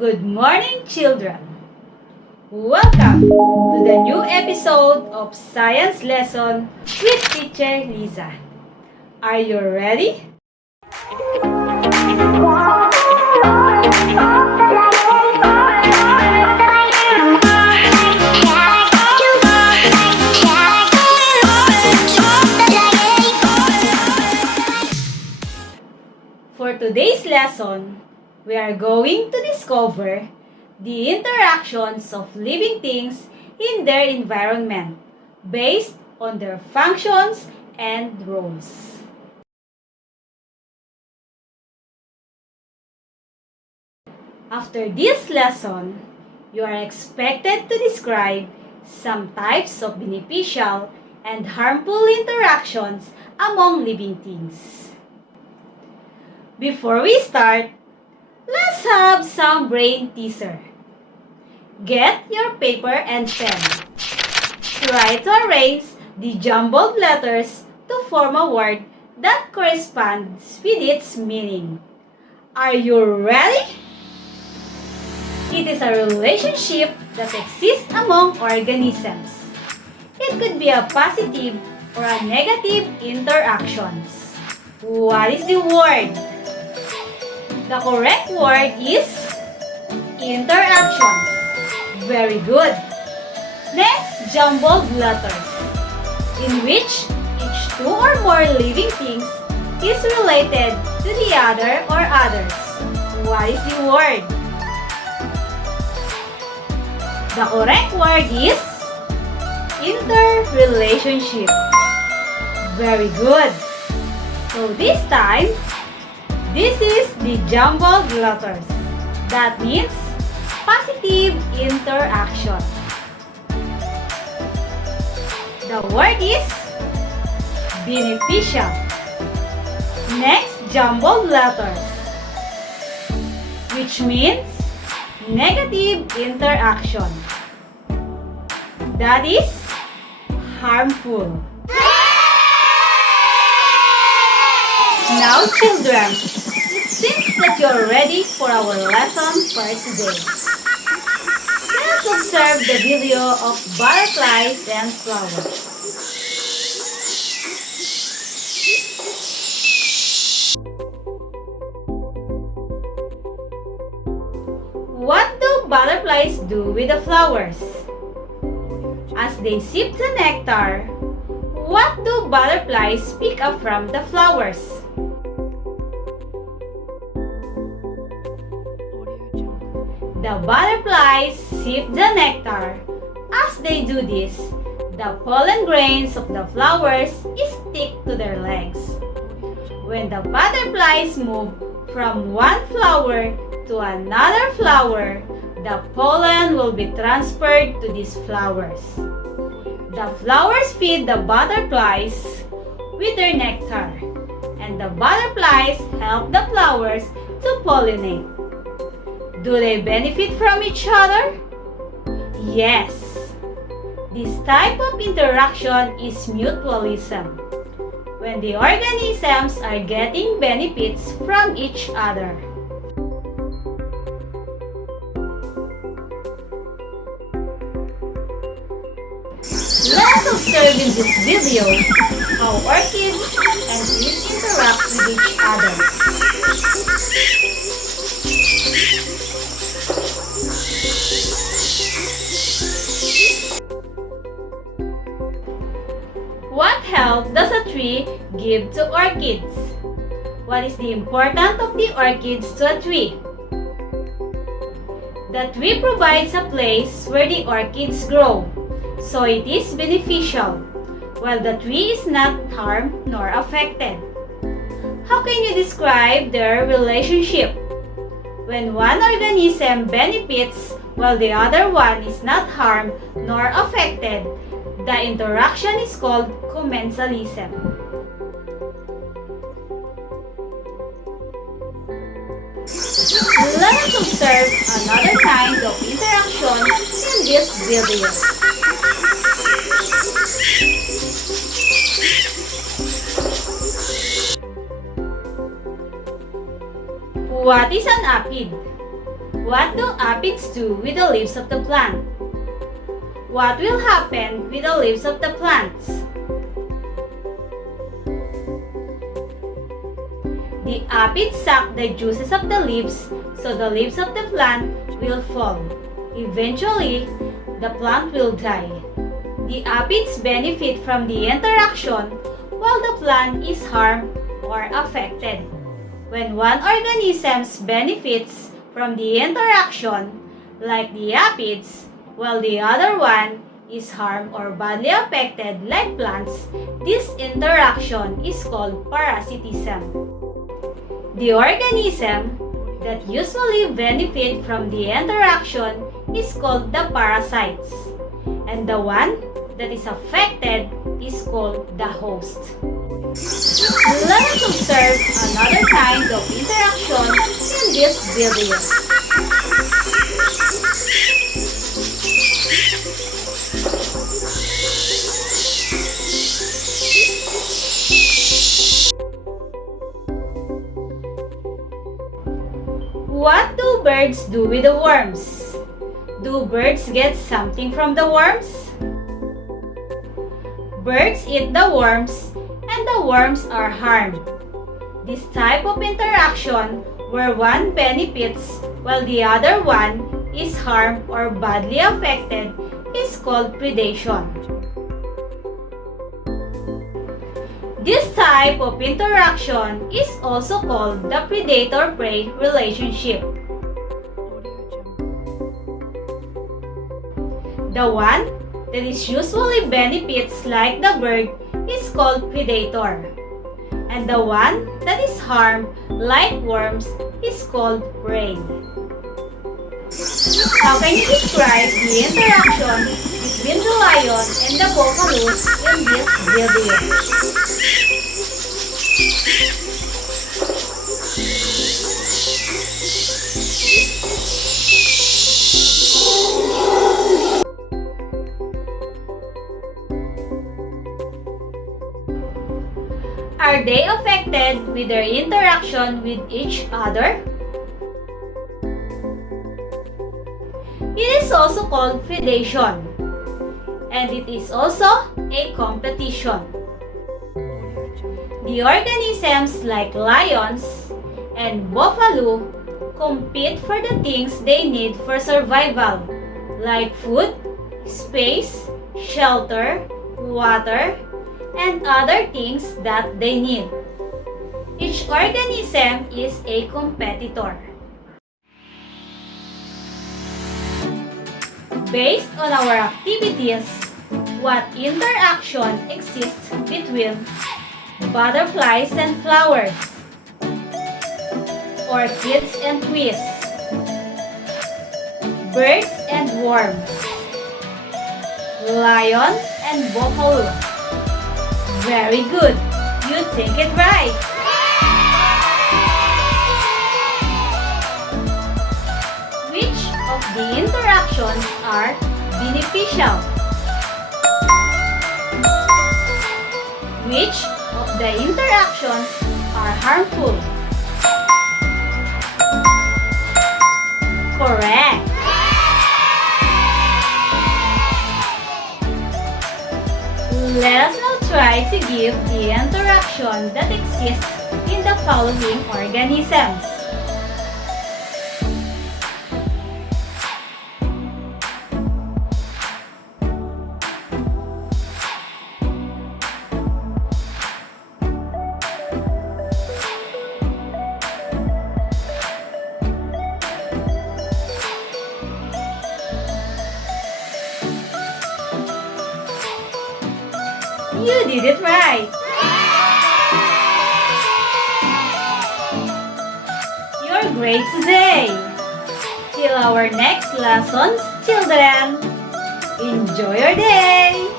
Good morning, children! Welcome to the new episode of Science Lesson with Teacher Liza. Are you ready? For today's lesson, we are going to discover the interactions of living things in their environment based on their functions and roles. After this lesson, you are expected to describe some types of beneficial and harmful interactions among living things. Before we start, let's have some brain teaser. Get your paper and pen. Try to arrange the jumbled letters to form a word that corresponds with its meaning. Are you ready? It is a relationship that exists among organisms. It could be a positive or a negative interactions. What is the word? The correct word is interactions. Very good. Next, jumbled letters, in which each two or more living things is related to the other or others. What is the word? The correct word is interrelationship. Very good. So this time, this is the jumbled letters. That means positive interaction. The word is beneficial. Next, jumbled letters, which means negative interaction. That is harmful. Now, children, it seems that you're ready for our lesson for today. Let's observe the video of butterflies and flowers. What do butterflies do with the flowers? As they sip the nectar, what do butterflies pick up from the flowers? The butterflies sip the nectar. As they do this, the pollen grains of the flowers stick to their legs. When the butterflies move from one flower to another flower, the pollen will be transferred to these flowers. The flowers feed the butterflies with their nectar, and the butterflies help the flowers to pollinate. Do they benefit from each other? Yes. This type of interaction is mutualism, when the organisms are getting benefits from each other. Let's observe in this video how orchids and trees interact with each other. What help does a tree give to orchids? What is the importance of the orchids to a tree? The tree provides a place where the orchids grow, so it is beneficial, while the tree is not harmed nor affected. How can you describe their relationship? When one organism benefits while the other one is not harmed nor affected, the interaction is called commensalism. Let us observe another kind of interaction in this video. What is an aphid? What do aphids do with the leaves of the plant? What will happen with the leaves of the plants? The aphids suck the juices of the leaves, so the leaves of the plant will fall. Eventually, the plant will die. The aphids benefit from the interaction while the plant is harmed or affected. When one organism benefits from the interaction, like the aphids, while the other one is harmed or badly affected, like plants, this interaction is called parasitism. The organism that usually benefit from the interaction is called the parasites, and the one that is affected is called the host. Let us observe another kind of interaction in this video. What do birds do with the worms? Do birds get something from the worms? Birds eat the worms and the worms are harmed. This type of interaction where one benefits while the other one is harmed or badly affected is called predation. This type of interaction is also called the predator-prey relationship. The one that is usually benefits like the bird is called predator, and the one that is harmed like worms is called prey. How can you describe the interaction between the lion and the buffalo in this video? Are they affected with their interaction with each other? It is also called predation, and it is also a competition. The organisms like lions and buffalo compete for the things they need for survival, like food, space, shelter, water, and other things that they need. Each organism is a competitor. Based on our activities, what interaction exists between butterflies and flowers, orchids and trees, birds and worms, lion and buffalo? Very good. You think it right. Which of the interactions are beneficial? Which of the interactions are harmful? Correct. Let us now try to give the interaction that exists in the following organisms. You did it right! You're great today! Till our next lessons, children! Enjoy your day!